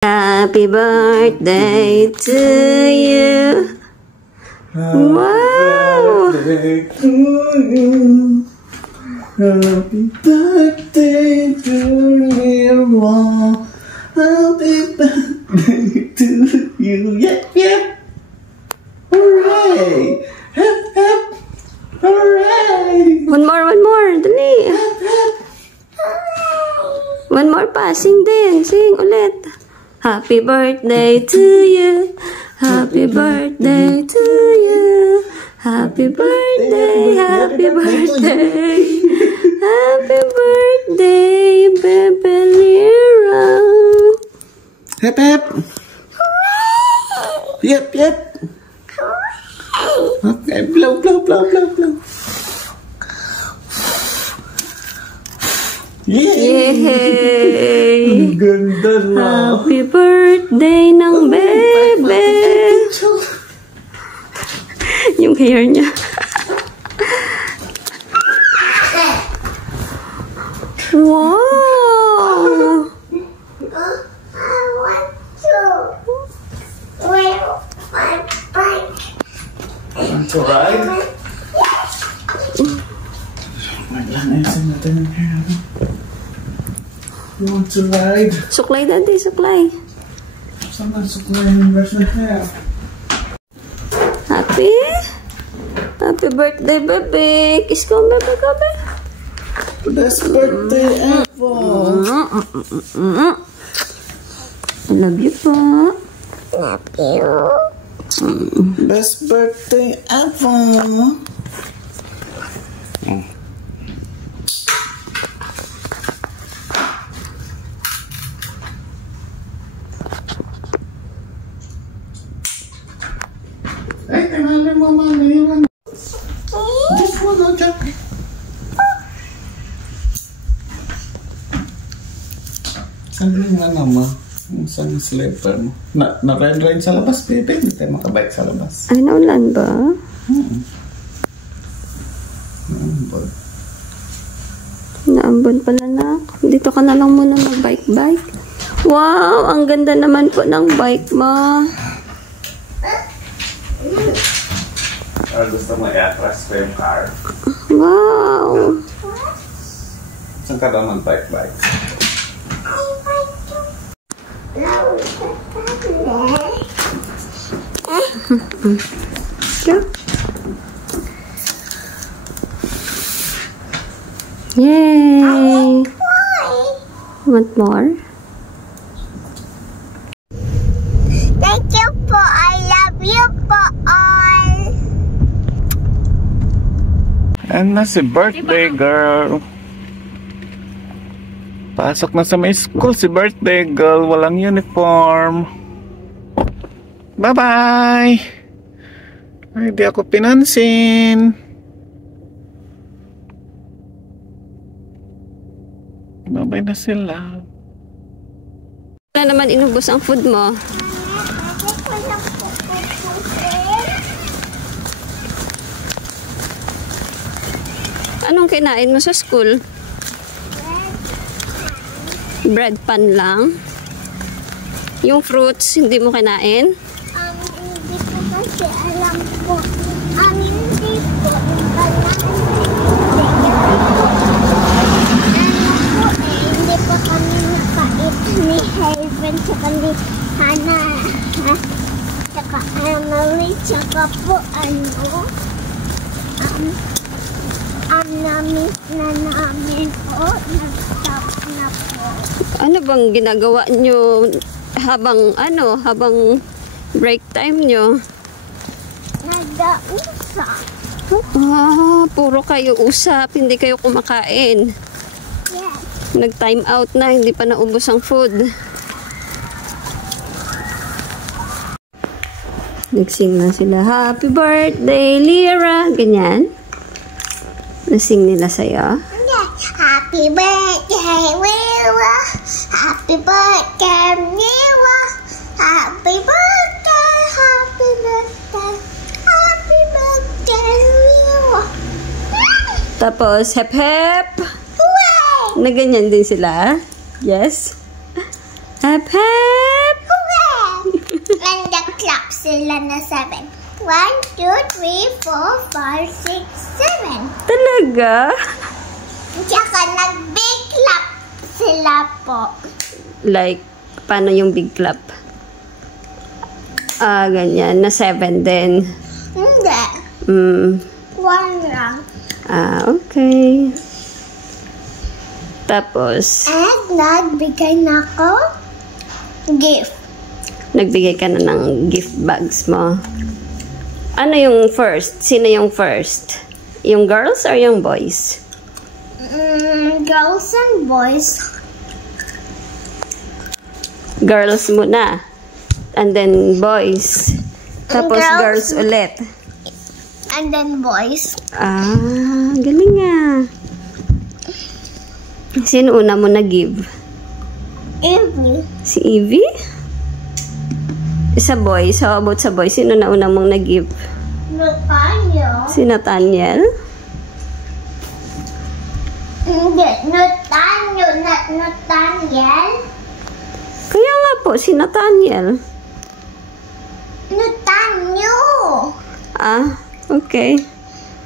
Happy birthday to you. Wow! Happy birthday to you. Happy birthday to you. Happy birthday to you. Yep, yep. Hooray! Hep, hep. Hooray! One more, dali. Hep, hep. One more pa, sing din, sing ulit. Happy birthday to you. Happy birthday to you. Happy birthday, happy birthday. Happy birthday, Bebe Lira. Hep, hep. Yep, yep. Okay, blow, blow, blow, blow, blow. Yay! Yay! Ganda na. Happy birthday ng bebe. Yung hair niya. Wow! I want to wear my bike. Want to ride? Wait lang, ayasin natin ang hair. You want to ride? Suklay dati, suklay. Saan ang suklay ng brush na hair? Happy? Happy birthday, bebe. Kiss ko, bebe, bebe. Best birthday ever! I love you po. Love you. Best birthday ever! Ay, tingali mo, mami. Just wanna check. Saan yung ano mo? Saan yung slipper mo? Na-rain sa labas, baby. Hindi tayo makabike sa labas. Ay, naulan ba? Naambon pala na. Dito ka na lang muna mag-bike-bike. Wow! Ang ganda naman po ng bike mo. Or gusto mo i-atras ko yung car? Wow! Saan ka daw mag-bike-bike? Sure. Yay! Want more? Thank you po. I love you po all. And na si birthday girl. Pasok na sa may school si birthday girl. Walang uniform. Bye-bye! Ay, di ako pinansin. Bye-bye na sila. Wala naman inubos ang food mo. Anong kinain mo sa school? Bread pan lang? Yung fruits, hindi mo kinain? Hindi po kasi alam po. Hindi po. Hindi po kami nakait ni Heaven sa ni Hana. Saka Emily, saka po namiss na namin po. Nag-stop na po. Ano bang ginagawa nyo habang break time nyo? Nag-usap. Ah, puro kayo usap, hindi kayo kumakain. Yes. Nag-time out na, hindi pa naubos ang food. Nagsing na sila, happy birthday, Lira. Ganyan. Nasing nila sa'yo. Happy birthday, Willa. Happy birthday, Willa. Happy birthday, happy birthday, happy birthday, Willa. Tapos, hep hep. Hooray! Na ganyan din sila. Yes. Hep hep. nag-clap sila na 7. 1, 2, 3, 4, 5, 6, 7. Talaga? Tsaka nag-big clap sila po. Like, paano yung big clap? Ganyan. Na 7 din. Hindi. 1 lang. Okay. Tapos, And nagbigay na ako gift. nagbigay ka na ng gift bags mo. Ano yung first? Sino yung first? Yung girls or yung boys? Girls and boys. Girls muna. And then boys. Tapos girls ulit. And then boys. Galing nga. Sino una mo na-give? Evie. Si Evie? Sa boys. How about sa boys? Sino na una mong nag-give? Nathaniel. Si Nathaniel? Hindi. Nathaniel. Not Nathaniel. Kaya nga po, si Nathaniel. Nathaniel. Okay.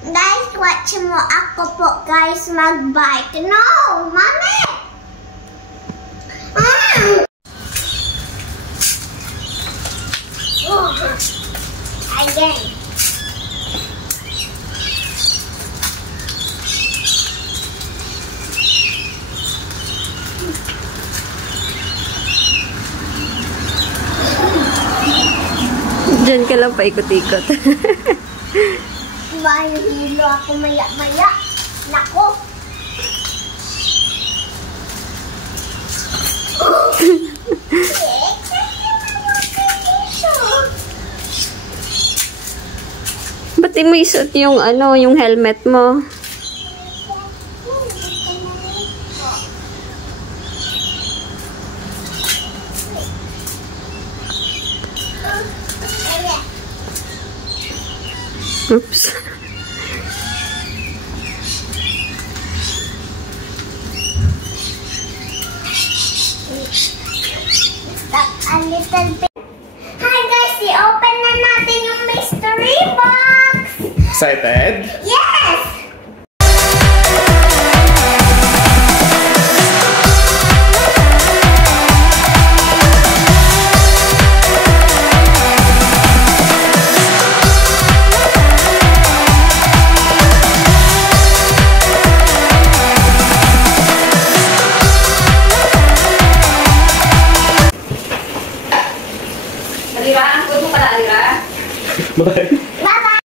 Guys, watch mo ako po guys mag-bike. No, Mami! Again. Diyan ka lang paikot-ikot. Mahilo ako maya-maya. Nako. Ba't di mo isuot yung yung helmet mo? Oops. Stop a little bit. Hi guys, i-open na natin yung mystery box. Excited? Yes! Alira, ang mo pala, Alira. Bakit?